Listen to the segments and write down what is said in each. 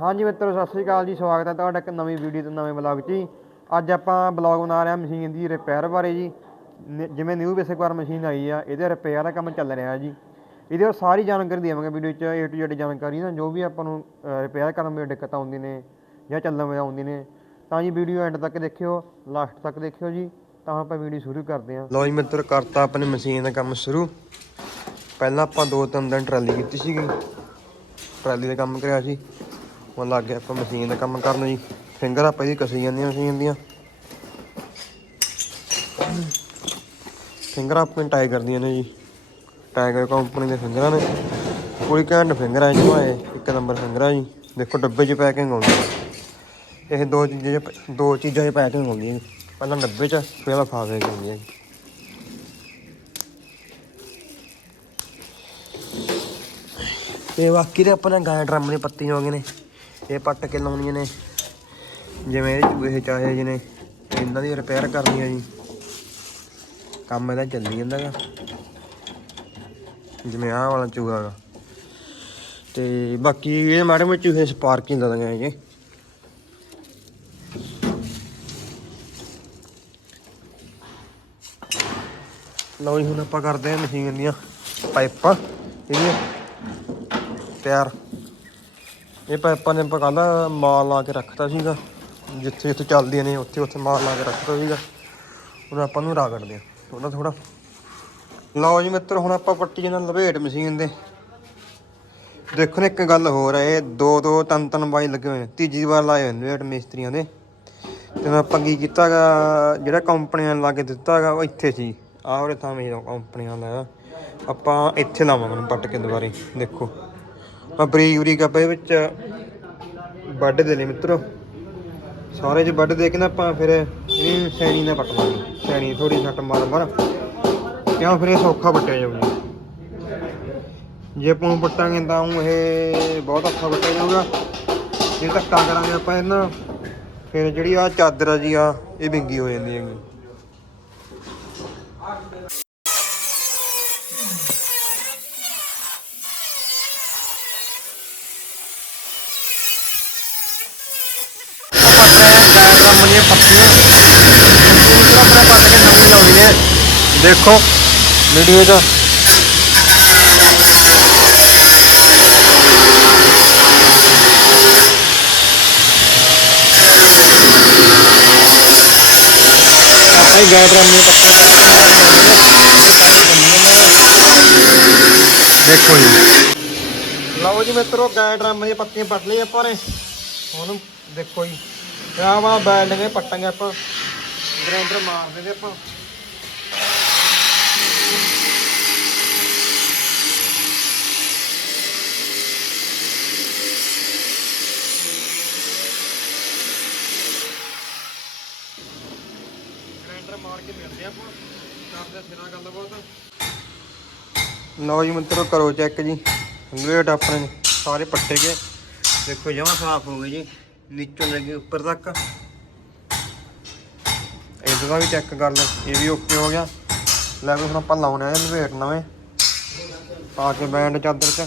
ਹਾਂਜੀ ਮਿੱਤਰੋ, ਸਤਿ ਸ੍ਰੀ ਅਕਾਲ ਜੀ, ਸਵਾਗਤ ਹੈ ਤੁਹਾਡਾ ਇੱਕ ਨਵੀਂ ਵੀਡੀਓ ਤੇ ਨਵੇਂ ਬਲੌਗ 'ਚ ਜੀ। ਅੱਜ ਆਪਾਂ ਬਲੌਗ ਬਣਾ ਰਹੇ ਹਾਂ ਮਸ਼ੀਨ ਦੀ ਰਿਪੇਅਰ ਬਾਰੇ ਜੀ। ਜਿਵੇਂ ਨਿਊ ਬੇਸਿਕ ਵਾਰ ਮਸ਼ੀਨ ਆਈ ਆ, ਇਹਦੇ ਰਿਪੇਅਰ ਦਾ ਕੰਮ ਚੱਲ ਰਿਹਾ ਜੀ। ਇਹਦੇ ਉਹ ਸਾਰੀ ਜਾਣਕਾਰੀ ਦੇਵਾਂਗੇ ਵੀਡੀਓ 'ਚ ਏ ਟੂ Z ਜਾਣਕਾਰੀ ਨਾ ਜੋ ਵੀ ਆਪਾਂ ਨੂੰ ਰਿਪੇਅਰ ਕਰਨ ਵਿੱਚ ਦਿੱਕਤ ਆਉਂਦੀ ਨੇ ਜਾਂ ਚੱਲਣ ਵਿੱਚ ਆਉਂਦੀ ਨੇ। ਤਾਂ ਜੀ ਵੀਡੀਓ ਐਂਡ ਤੱਕ ਦੇਖਿਓ ਲਾਸਟ ਤੱਕ ਦੇਖਿਓ ਜੀ। ਤਾਂ ਆਪਾਂ ਵੀਡੀਓ ਸ਼ੁਰੂ ਕਰਦੇ ਹਾਂ। ਲੋ ਜੀ ਮਿੱਤਰ, ਕਰਤਾ ਆਪਣੇ ਮਸ਼ੀਨ ਦਾ ਕੰਮ ਸ਼ੁਰੂ। ਪਹਿਲਾਂ ਆਪਾਂ ਦੋ ਤਿੰਨ ਦਿਨ ਟਰਾਲੀ ਕੀਤੀ ਸੀਗੀ। ਟਰਾਲੀ ਦਾ ਕੰਮ ਕਰਿਆ ਸੀ। ਹੁਣ ਲੱਗ ਗਿਆ ਆਪਾਂ ਮਸ਼ੀਨ ਦਾ ਕੰਮ ਕਰਨ ਜੀ। ਫਿੰਗਰ ਆਪਾਂ ਇਹਦੀ ਕਸੀ ਜਾਂਦੀਆਂ ਮਸ਼ੀਨ ਦੀਆਂ। ਫਿੰਗਰ ਆਪਣੇ ਟਾਈਗਰ ਦੀਆਂ ਨੇ ਜੀ। ਟਾਈਗਰ ਕੰਪਨੀ ਦੇ ਫਿੰਗਰਾਂ ਨੇ। ਕੋਈ ਘੈਂਟ ਫਿੰਗਰ ਆ ਜੀ ਇਹ ਇੱਕ ਨੰਬਰ ਫਿੰਗਰ ਆ ਜੀ। ਦੇਖੋ ਡੱਬੇ 'ਚ ਪੈਕਿੰਗ ਆਉਂਦੀ ਇਹ ਦੋ ਚੀਜ਼ਾਂ 'ਚ, ਦੋ ਚੀਜ਼ਾਂ 'ਚ ਪੈਕਿੰਗ ਆਉਂਦੀ ਹੈ ਪਹਿਲਾਂ ਡੱਬੇ 'ਚ, ਫਿਰ ਲਿਫਾਫੇ 'ਚ ਆਉਂਦੀ ਹੈ ਜੀ। ਇਹ ਬਾਕੀ ਦੇ ਆਪਣੇ ਗਾਇ ਡਰਮ ਦੇ ਪੱਤੀਆਂ ਹੋ ਗਏ ਨੇ। ਇਹ ਪੱਟ ਕੇ ਲਾਉਣੀਆਂ ਨੇ। ਜਿਵੇਂ ਇਹ ਚੂਹੇ ਚਾਹੇ ਜਿਹਨੇ, ਇਹਨਾਂ ਦੀ ਰਿਪੇਅਰ ਕਰਨੀ ਹੈ ਜੀ। ਕੰਮ ਇਹਦਾ ਚੱਲੀ ਜਾਂਦਾ ਗਾ। ਜਿਵੇਂ ਆਹ ਵਾਲਾ ਚੂਹਾ ਗਾ। ਤੇ ਬਾਕੀ ਇਹ ਮਾੜੇ ਮੋਟੇ ਚੂਹੇ ਸਪਾਰਕਿੰਗ ਦਾ ਦਾਂਗੇ ਜੀ ਲਓ ਜੀ, ਹੁਣ ਆਪਾਂ ਕਰਦੇ ਹਾਂ ਮਸ਼ੀਨ ਦੀਆਂ ਪਾਈਪਾਂ। ਇਹਦੀਆਂ ਤਿਆਰ। ਇਹ ਪਾਈਪਾਂ ਨੇ ਆਪਾਂ ਕੱਲ੍ਹ ਮਾਲ ਲਾ ਕੇ ਰੱਖਤਾ ਸੀਗਾ। ਜਿੱਥੇ ਜਿੱਥੇ ਚੱਲਦੀਆਂ ਨੇ, ਉੱਥੇ ਉੱਥੇ ਮਾਲ ਲਾ ਕੇ ਰੱਖਤਾ ਸੀਗਾ। ਹੁਣ ਆਪਾਂ ਨੂੰ ਰਗੜਦੇ ਆ। ਥੋੜਾ ਥੋੜਾ ਲਓ ਜੀ ਮਿੱਤਰ, ਹੁਣ ਆਪਾਂ ਪੱਟੀ ਨਾਲ ਲਪੇਟ ਮਸ਼ੀਨ ਦੇ। ਦੇਖੋ ਨਾ ਇੱਕ ਗੱਲ ਹੋਰ ਹੈ ਇਹ ਦੋ ਦੋ ਤਿੰਨ ਤਿੰਨ ਬਾਈ ਲੱਗੇ ਹੋਏ ਨੇ। ਤੀਜੀ ਵਾਰ ਲਾਏ ਹੋਏ ਨੇ ਲਪੇਟ ਮਿਸਤਰੀਆਂ ਦੇ। ਤੇ ਮੈਂ ਆਪਾਂ ਕੀ ਕੀਤਾਗਾ, ਜਿਹੜਾ ਕੰਪਨੀਆਂ ਨੇ ਲਾ ਕੇ ਦਿੱਤਾਗਾ, ਉਹ ਇੱਥੇ ਸੀ। ਆਹ ਉਹਦੇ ਥਾਂ ਮੇਰਾ ਕੰਪਨੀਆਂ ਲਾਇਆ ਆਪਾਂ ਇੱਥੇ ਲਾਵਾਂਗੇ ਪੱਟ ਕੇ ਦੁਬਾਰੇ, ਦੇਖੋ। ਆ ਬਰੀਕ ਬਰੀਕ ਆਪਾਂ ਇਹ ਵਿੱਚ ਵੱਢ ਦੇ ਲਈ ਮਿੱਤਰੋ। ਸਾਰੇ ਚ ਵੱਢ ਦੇ ਕੇ ਨਾ ਆਪਾਂ ਫਿਰ ਇਹਨੂੰ ਸੈਣੀ ਨਾਲ ਪੱਟ ਲਾਂਗੇ। ਸੈਣੀ ਥੋੜੀ ਛੱਟ ਮਾਰ ਮਾਰ। ਕਿਉਂ? ਫਿਰ ਇਹ ਸੌਖਾ ਵੱਟਿਆ ਜਾਊਗਾ। ਜੇ ਆਪਾਂ ਨੂੰ ਪੱਟਾਂਗੇ ਤਾਂ ਇਹ ਬਹੁਤ ਔਖਾ ਵੱਟਿਆ ਜਾਊਗਾ। ਜੇ ਧੱਕਾ ਕਰਾਂਗੇ ਆਪਾਂ ਇਹਨਾਂ ਫਿਰ ਜਿਹੜੀ ਆ ਚਾਦਰ ਆ ਜੀ ਆ, ਇਹ ਵਿੰਗੀ ਹੋ ਜਾਂਦੀ ਹੈਗੀ। ਕੰਪਨੀਆਂ ਪੱਤੀਆਂ ਦੇਖੋ ਵੀਡੀਓ 'ਚ। ਆਪਾਂ ਹੀ ਗਾਇਡ ਰਾਮੀਆਂ ਦੇਖੋ ਜੀ। ਲਓ ਜੀ ਮਿੱਤਰੋ ਗਾਇਡ ਰਾਮੀਆਂ ਪੱਤੀਆਂ ਪੱਟ ਲਈ ਆਪਾਂ ਨੇ। ਹੁਣ ਦੇਖੋ ਜੀ। ਆਹ ਵਾ ਬੈਲਡਿੰਗ ਪੱਟਾਂਗੇ ਆਪਾਂ। ਗ੍ਰਾਈਂਡਰ ਮਾਰ ਦਿੰਦੇ ਆਪਾਂ। ਮਾਰ ਕੇ ਮਿਲਦੇ ਆਪਾਂ। ਕਰਦੇ ਸਿਰਾ ਗੱਲਬਾਤ। ਲਓ ਜੀ ਮਿੱਤਰੋ ਕਰੋ ਚੈੱਕ ਜੀ। ਵੇਟ ਆਪਣੇ ਸਾਰੇ ਪੱਟੇ ਗਏ। ਦੇਖੋ ਜਮਾਂ ਸਾਫ਼ ਹੋ ਗਏ ਜੀ। ਨੀਚੋਂ ਲੈ ਕੇ ਉੱਪਰ ਤੱਕ। ਇਹਦਾ ਵੀ ਚੈੱਕ ਕਰ ਲਓ, ਇਹ ਵੀ ਓਕੇ ਹੋ ਗਿਆ। ਲੈ ਵੀ ਹੁਣ ਆਪਾਂ ਲਾਉਣੇ ਆ ਲਵੇਟ ਨਵੇਂ। ਪਾ ਕੇ ਬੈਂਡ ਚਾਦਰ ਚ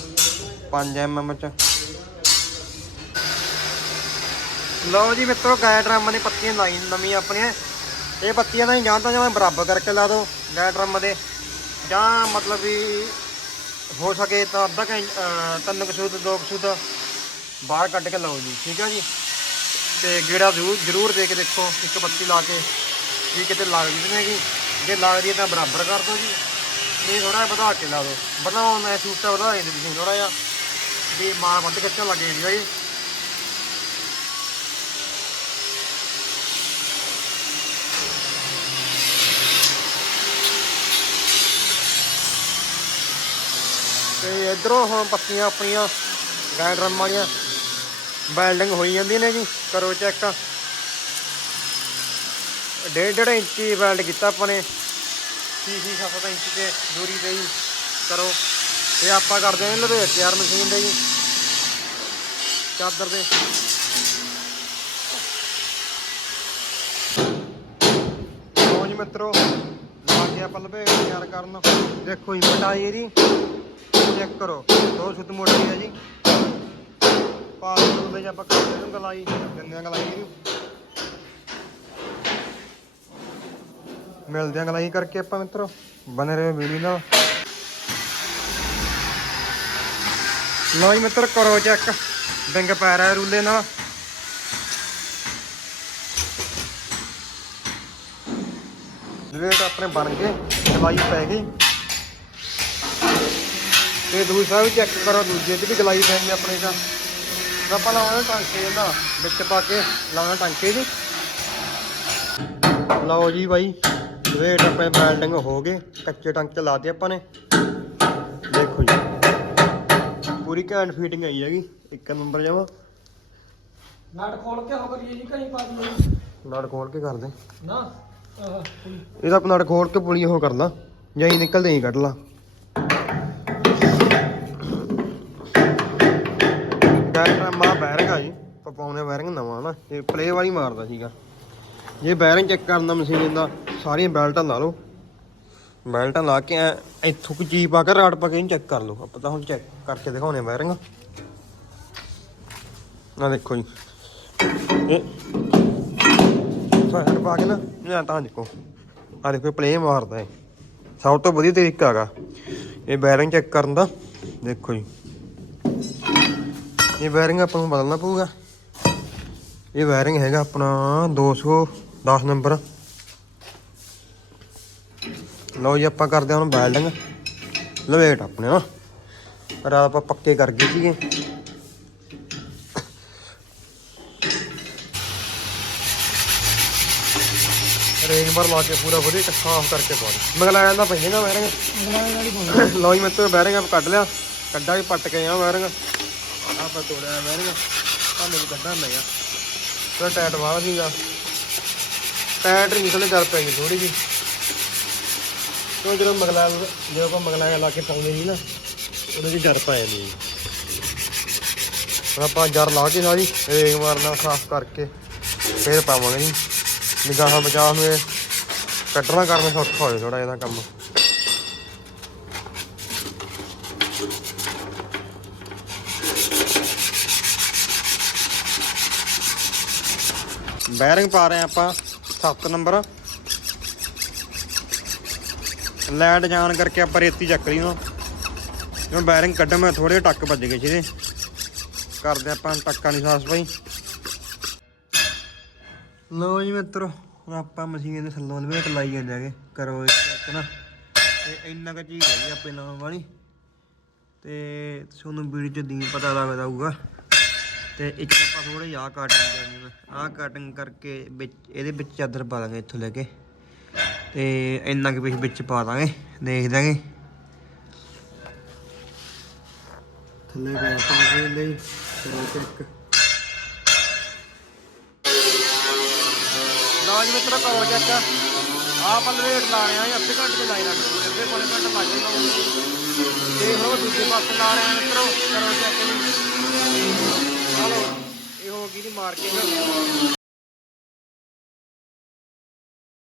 5 mm ਚ। ਲਓ ਜੀ ਮਿੱਤਰੋ ਗਾਇ ਡਰਮ ਨੇ ਪੱਤੀਆਂ ਲਾਈ ਨਵੀਆਂ ਆਪਣੀਆਂ। ਇਹ ਪੱਤੀਆਂ ਦਾ ਹੀ ਜਾਂ ਤਾਂ ਜਿਵੇਂ ਬਰਾਬਰ ਕਰਕੇ ਲਾ ਦਿਓ ਗਾਇ ਡਰਮ ਦੇ। ਜਾਂ ਮਤਲਬ ਵੀ ਹੋ ਸਕੇ ਤਾਂ ਅੱਧਾ ਘੰ ਤਿੰਨ ਕੁ ਦੋ ਕੁ ਬਾਹਰ ਕੱਢ ਕੇ ਲਾਓ ਜੀ, ਠੀਕ ਹੈ ਜੀ? ਤੇ ਗੇੜਾ ਜ਼ਰੂਰ ਜ਼ਰੂਰ ਦੇ ਕੇ ਦੇਖੋ, ਇੱਕ ਬੱਤੀ ਲਾ ਕੇ, ਵੀ ਕਿਤੇ ਲੱਗਦੀ ਤਾਂ ਨਹੀਂ ਹੈਗੀ। ਜੇ ਲੱਗਦੀ ਹੈ ਤਾਂ ਬਰਾਬਰ ਕਰ ਦਿਓ ਜੀ। ਨਹੀਂ ਥੋੜਾ ਜਿਹਾ ਵਧਾ ਕੇ ਲਾ ਦਿਓ। ਵਧਾਉਣ ਮੈਂ ਸੂਟਾ ਵਧਾ ਦਿੰਦੀ ਤੁਸੀਂ ਥੋੜਾ ਜਿਹਾ। ਵੀ ਮਾਲ ਵੱਧ ਖਿੱਚਣ ਲੱਗ ਜਾਂਦੀ ਹੈ ਜੀ। ਤੇ ਇਧਰੋਂ ਹੁਣ ਪੱਤੀਆਂ ਆਪਣੀਆਂ ਗਾਇ ਡਰਮ ਵਾਲੀਆਂ ਵੈਲਡਿੰਗ ਹੋਈ ਜਾਂਦੀ ਨੇ ਜੀ। ਕਰੋ ਚੈੱਕ ਡੇਢ ਡੇਢ ਇੰਚੀ ਵੈਲਡ ਕੀਤਾ ਆਪਾਂ ਨੇ। 6 6 7 ਇੰਚ ਤੇ ਦੂਰੀ ਤੇ ਜੀ ਕਰੋ। ਇਹ ਆਪਾਂ ਕਰਦੇ ਹਾਂ ਲੁਧੇੜ ਤਿਆਰ ਮਸ਼ੀਨ ਦੇ ਜੀ। ਚਾਦਰ ਦੇ। ਲਓ ਜੀ ਮਿੱਤਰੋ, ਲਾ ਕੇ ਆਪਾਂ ਲਪੇਟ ਤਿਆਰ ਕਰਨ। ਦੇਖੋ ਜੀ, ਮਟਾਈ ਇਹਦੀ। ਚੈੱਕ ਕਰੋ। ਦੋ ਸੁੱਤ ਮੋਟੀ ਹੈ ਜੀ। ਪਾਸ ਰੂਲੇ ਚ ਆਪਾਂ ਕਰਦੇ ਨੂੰ ਗਲਾਈ ਦਿੰਦੇ। ਆ ਗਲਾਈ ਨੂੰ ਮਿਲਦੇ ਆ ਗਲਾਈ ਕਰਕੇ ਆਪਾਂ ਮਿੱਤਰੋ ਬਨੇ ਰਹੇ ਵੀਡੀਓ ਨਾਲ। ਲਓ ਜੀ ਮਿੱਤਰ, ਕਰੋ ਚੈੱਕ ਡਿੰਗ ਪੈ ਰਿਹਾ ਰੂਲੇ ਨਾਲ। ਰੇਟ ਆਪਣੇ ਬਣ ਗਏ, ਗਲਾਈ ਪੈ ਗਈ। ਤੇ ਦੂਸਰਾ ਵੀ ਚੈੱਕ ਕਰੋ, ਦੂਜੇ 'ਚ ਵੀ ਗਲਾਈ ਪੈ ਗਈ ਆਪਣੇ ਦਾ ਤਾਂ। ਆਪਾਂ ਲਾਉਣਾ ਟਾਂਕੇ ਇਹਦਾ ਵਿੱਚ ਪਾ ਕੇ ਲਾਉਣਾ ਟਾਂਕੇ ਜੀ ਲਓ ਜੀ ਬਾਈ ਰੇਟ ਆਪਣੇ ਬੈਲਡਿੰਗ ਹੋ ਗਏ ਕੱਚੇ ਟਾਂਕੇ ਲਾਤੇ ਆਪਾਂ ਨੇ। ਦੇਖੋ ਜੀ ਪੂਰੀ ਘੈਂਟ ਫਿਟਿੰਗ ਆਈ ਹੈਗੀ ਇੱਕ ਨੰਬਰ ਜਾਵਾ ਨਾਟ ਖੋਲ ਕੇ ਹੋ ਕਰੀਏ ਜੀ ਕहीं ਪਾ ਦਈਏ। ਨੜ ਖੋਲ ਕੇ ਕਰਦੇ। ਨਾ ਇਹਦਾ ਨੜ ਖੋਲ ਕੇ ਪੁਲੀ ਉਹ ਕਰ ਲਾ ਜਾਂ ਹੀ ਨਿਕਲਦੇ ਹੀ ਕੱਢ ਲਾ। ਡਾਕਟਰ ਮਾ ਬੈਰਿੰਗ ਆ ਜੀ। ਪਪਾਉਨੇ ਬੈਰਿੰਗ ਨਵਾਂ ਨਾ ਇਹ ਪਲੇ ਵਾਲੀ ਮਾਰਦਾ ਸੀਗਾ। ਜੇ ਬੈਰਿੰਗ ਚੈੱਕ ਕਰਨਾ ਮਸ਼ੀਨ ਦਾ ਸਾਰੀਆਂ ਬੈਲਟਾਂ ਲਾ ਲਓ। ਬੈਲਟਾਂ ਲਾ ਕੇ ਇੱਥੋਂ ਕੋਈ ਚੀਜ਼ ਪਾ ਕੇ ਰਾੜ ਪਾ ਕੇ ਚੈੱਕ ਕਰ ਲਓ। ਆਪਾਂ ਤਾਂ ਹੁਣ ਚੈੱਕ ਕਰਕੇ ਦਿਖਾਉਣੇ ਬੈਰਿੰਗ ਆ ਦੇਖੋ ਜੀ। ਇਹ ਫਾਇਰ ਪਾ ਕੇ ਨਾ ਇਹ ਤਾਂ ਦੇਖੋ। ਆ ਦੇਖੋ ਪਲੇ ਮਾਰਦਾ ਹੈ ਸਭ ਤੋਂ ਵਧੀਆ ਤਰੀਕਾ ਹੈਗਾ। ਇਹ ਬੈਰਿੰਗ ਚੈੱਕ ਕਰਨ ਦਾ। ਦੇਖੋ ਜੀ। ਇਹ ਬੈਰਿੰਗ ਆਪਾਂ ਨੂੰ ਬਦਲਣਾ ਪਊਗਾ। ਇਹ ਬੈਰਿੰਗ ਹੈਗਾ ਆਪਣਾ 210 ਨੰਬਰ ਲਓ ਜੀ ਆਪਾਂ ਕਰਦੇ ਹਾਂ ਹੁਣ ਬੈਲਡਿੰਗ ਲਵੇਟ ਆਪਣੇ ਨਾ। ਰਾਤ ਆਪਾਂ ਪੱਕੇ ਕਰ ਗਏ ਸੀਗੇ। ਰੇਂਜ ਭਰ ਲਾ ਕੇ ਪੂਰਾ ਵਧੀਆ ਆਫ ਕਰਕੇ ਪਾ ਦੇ। ਮਗਲਾ ਜਾਂਦਾ ਪਈਏਗਾ ਬੋਲ ਲਓ ਜੀ ਮੈਂ ਤੋਂ ਆਪ ਕੱਢ ਲਿਆ। ਕੱਢਾ ਕੇ ਪੱਟ ਕੇ ਆ ਬੈਰਿੰਗ ਆਪਾਂ ਤੋੜਿਆ ਬੈਰਿੰਗ ਭਾਵੇਂ ਵੀ ਕੱਢਾ ਨਹੀਂ ਆ। ਥੋੜਾ ਟਾਈਟ ਵਾਲਾ ਸੀਗਾ। ਟਾਈਟ ਨਹੀਂ ਨਿਕਲੇ ਚੱਲ ਪੈ ਗਈ ਥੋੜੀ ਜੀ ਕਿਉਂ ਜਦੋਂ ਮਗਲਾ ਜਦੋਂ ਆਪਾਂ ਮਗਲਾ ਲਾ ਕੇ ਪਾਉਂਦੇ ਸੀ ਨਾ, ਉਹਦੇ 'ਚ ਜਰ ਪਾ ਜਾਂਦੀ ਹੁਣ ਆਪਾਂ ਜਰ ਲਾ ਕੇ ਸਾਰੀ ਰੇਗ ਮਾਰਨਾ ਸਾਫ਼ ਕਰਕੇ, ਫੇਰ ਪਾਵਾਂਗੇ ਜੀ। ਨਿਗਾਹਾਂ ਬਚਾਅ ਨੂੰ ਇਹ ਕੱਢਣਾ ਕਰਨਾ ਸੌਖਾ ਹੋਏ ਥੋੜਾ ਇਹਦਾ ਕੰਮ। ਬੈਰਿੰਗ ਪਾ ਰਹੇ ਹਾਂ ਆਪਾਂ 7 ਨੰਬਰ। ਲੈਟ ਜਾਣ ਕਰਕੇ ਆਪਾਂ ਰੇਤੀ ਚੱਕ ਲਈ ਉਹ ਜਿਵੇਂ ਬੈਰਿੰਗ ਕੱਢਣ ਮੈਂ ਥੋੜੇ ਟੱਕ ਵੱਜ ਗਏ ਜਿਹਦੇ ਕਰਦੇ ਆਪਾਂ ਟੱਕਾਂ ਦੀ ਸਾਫ਼ ਸਫ਼ਾਈ। ਲੋ ਜੀ ਮਿੱਤਰੋ, ਹੁਣ ਆਪਾਂ ਮਸ਼ੀਨ ਦੇ ਥੱਲੋਂ ਲਵੇਟ ਲਾਈ ਜਾਂਦੇ ਹੈਗੇ। ਕਰੋ ਚੈੱਕ ਨਾ। ਤੇ ਇੰਨਾ ਕੁ ਚੀਜ਼ ਹੈਗੀ ਆਪੇ ਨਾਲ ਵਾਲੀ। ਤੇ ਤੁਹਾਨੂੰ ਵੀਡੀਓ ਚ ਦੀਨ ਪਤਾ ਲੱਗਦਾ ਹੋਊਗਾ। ਤੇ ਇੱਕ ਆਪਾਂ ਥੋੜੇ ਜਿਹਾ ਕਟਿੰਗ ਕਰਨੀ ਆ ਆਹ ਕਟਿੰਗ ਕਰਕੇ ਵਿੱਚ, ਇਹਦੇ ਵਿੱਚ ਚਾਦਰ ਪਾ ਦਾਂਗੇ ਇੱਥੋਂ ਲੈ ਕੇ। ਤੇ ਇੰਨਾ ਕੁ ਵਿੱਚ ਵਿੱਚ ਪਾ ਦਾਂਗੇ, ਦੇਖ ਦਾਂਗੇ। ਥੱਲੇ ਪਾ ਦਾਂਗੇ ਲਈ ਕਰੋ ਚੈੱਕ ਲਓ ਜੀ ਮਿੱਤਰੋ ਕਰੋ ਚੈੱਕ ਆਹ ਆਪਾਂ ਲਾ ਰਹੇ ਆ ਅੱਧੇ ਘੰਟੇ ਲਾਈ ਰੱਖ ਦਿਓ ਅੱਧੇ ਪੌਣੇ ਘੰਟੇ ਲੱਗ ਜਾਏਗਾ ਦੇਖ ਲਓ, ਦੂਜੇ ਪਾਸੇ ਲਾ ਰਹੇ ਆ ਮਿੱਤਰੋ, ਕਰੋ ਚੈੱਕ ਇਹ ਹੋ ਗਈ ਦੀ ਮਾਰਕਿੰਗ